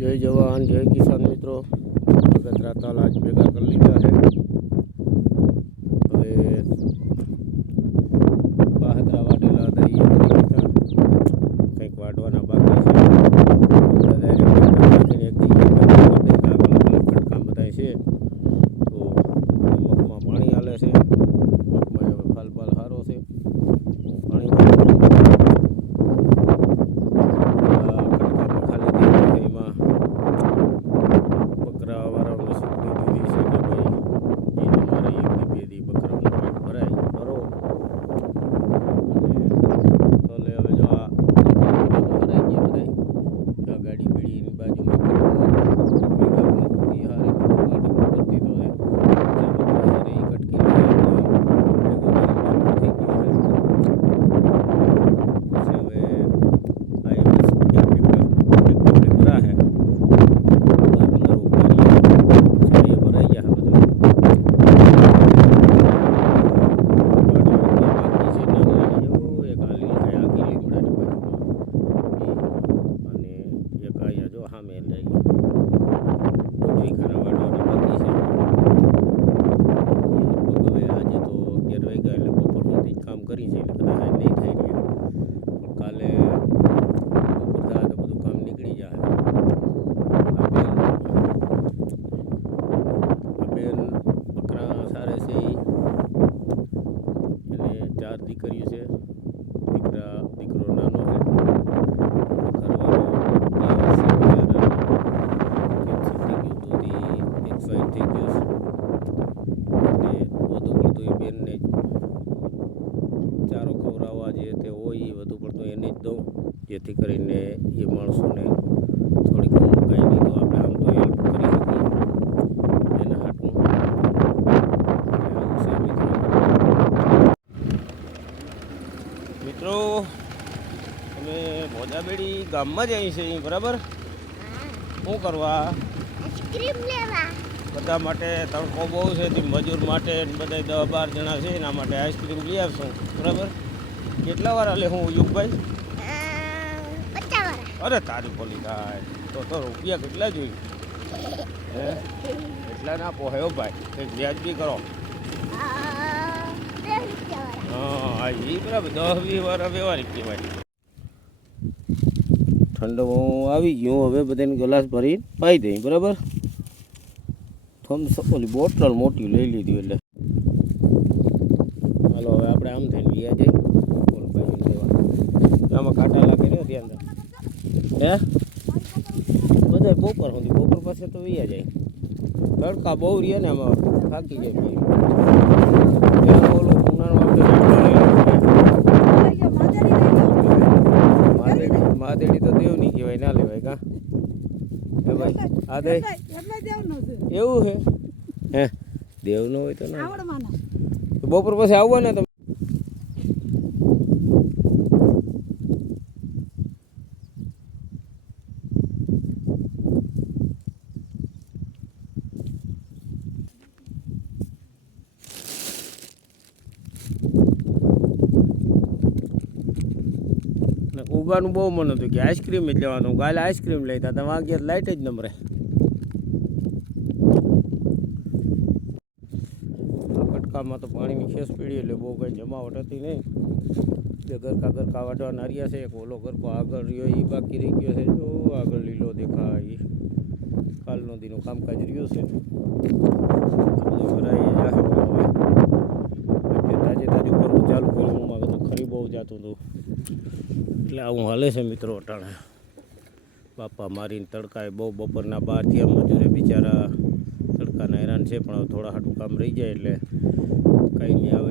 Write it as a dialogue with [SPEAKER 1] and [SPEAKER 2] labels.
[SPEAKER 1] જય જવાન જય કિસાન મિત્રો. ભગત રાતાલ આજ ભેગા કરી લીધા છે હવે બાહદરા વાટેલા હતા એ કરી લીધા કંઈક વાટવાના બાકી છે બધા direct નાખીને એક જગ્યાએ કરી દઈએ. અલગ અલગ કટકા બધાય છે તો મગમાં પાણી હાલે છે મગમાં હવે ફાલ ફાલ સારો છે પાણી વાળવાનું. આ કટકામાં ખાલી થઈ ગયું છે એમાં બકરા વાળાઓને શક્તિ દીધી છે કે ભાઈ એ તમારે એક દી બે દી બકરાનું પેટ ભરાય ભરો અને તલે હવે જો આ ભરાઈ ગયા બધાય જો આ ગાડી પીડીની બાજુમાં વીઘામાં એ હારી વાટકો કરી દીધો છે જ્યાં બકરા હારે એ કટકી લઈ આવી ભેગો કરી બાપુ થઈ ગયો છે પછી હવે આ એક એક ટ્રેક્ટર ભરા હે બધા પંદર ઉપાડીએ છેડીએ ભરાઈ ગયા હવે બધું બાકી છે નાની નાની જો એક આલી છે આખી લીમડાની બાજુમાં અને એક અહીંયા જો સામે લઈ દોઢ વીઘાના વાડવાના બાકી છે એ લગભગ હવે આજે તો અગિયાર વાગ્યા એટલે બપોર સુધી જ કામ કરી છે એટલે કદાચ આજ નહીં થઈ રહ્યું પણ કાલે બપોર થાય તો બધું કામ નીકળી જાય આ બેન આ બેન બકરા સારે છે ઈ. એને ચાર દીકરીઓ છે દીકરા દીકરો નાનો છે ઘરવાળો આ વર્ષે બિચારાને કેન્સર થઈ ગયું હતું તે એક્સપાયર થઈ ગયો છે. એટલે વધુ પડતું એ બેનને જ ચારો ખવડાવવા જે તે હોય એ વધુ પડતું એને જ દઉં. જેથી કરીને એ માણસોને થોડીક કંઈ નહીં તો આપણે આમ તો હેલ્પ કરી શકીએ. એના હાટું. મિત્રો. અમે મોજાબેડી ગામમાં જ અહીં છે અહીં બરાબર? શું કરવા?
[SPEAKER 2] આઈસ્ક્રીમ લેવા.
[SPEAKER 1] બધા માટે તડકો બહુ છે તે મજૂર માટે બધા દસ બાર જણા છે એના માટે આઈસ્ક્રીમ લઈ આવશું. બરાબર? કેટલા વાર લે હું યુગભાઈ? અરે તારી બોલી થાય તો તો રૂપિયા કેટલા જોઈએ? હે? એટલા ના પોહેઓ ભાઈ કંઈક વ્યાજબી કરો. હા એ બરાબર દસ વીસ વાર વ્યવહારિક કહેવાય. ઠંડો આવી ગયો હવે બધાને ગ્લાસ ભરીને પાઈ દઈ બરાબર? થમ્સ ઓલી બોટલ મોટી લઈ લીધી એટલે. હાલો હવે આપણે આમ થઈને ગયા ભાઈ આમાં કાંટા લાગે રહ્યો ત્યાં અંદર. હે? બધા બપોર સુધી બપોર પાસે તો વૈયા જાય. તડકા બહુ રહ્યા ને આમાં થાકી જાય ઓલું ઉનાળામાં આપણે માદેડી તો દેવ નહીં કહેવાય ના લેવાય કા? હે ભાઈ આ દે. એવું છે? હે દેવ હોય તો ના. બપોર પછી આવવા ને તમે? ને બહુ મન હતું કે આઈસ્ક્રીમ જ લેવાનું. કાલે આઈસ્ક્રીમ લેતા હતા વાગે લાઈટ જ નમરે કટકામાં તો પાણીની ખેસ પીડી એટલે બહુ કંઈ જમાવટ હતી નહીં. જે ગરકા ગરકા વાટવા નારિયા છે, એક ઓલો ગરકો આગળ રહ્યો એ બાકી રહી ગયો છે. જો આગળ લીલો દેખાય. કાલનો દીનું કામકાજ રહ્યું છે. એટલે તાજે કરવું ચાલુ કર્યું. હું માગતો ખરી બહુ જાતું હતું. એટલે આવું હાલે છે મિત્રો અટાણે. બાપા મારીને તડકાએ બહુ બપોરના બહારથી આ મજૂરે બિચારા તડકાના હેરાન છે, પણ થોડા હાટું કામ રહી જાય એટલે કાંઈ નહીં આવે.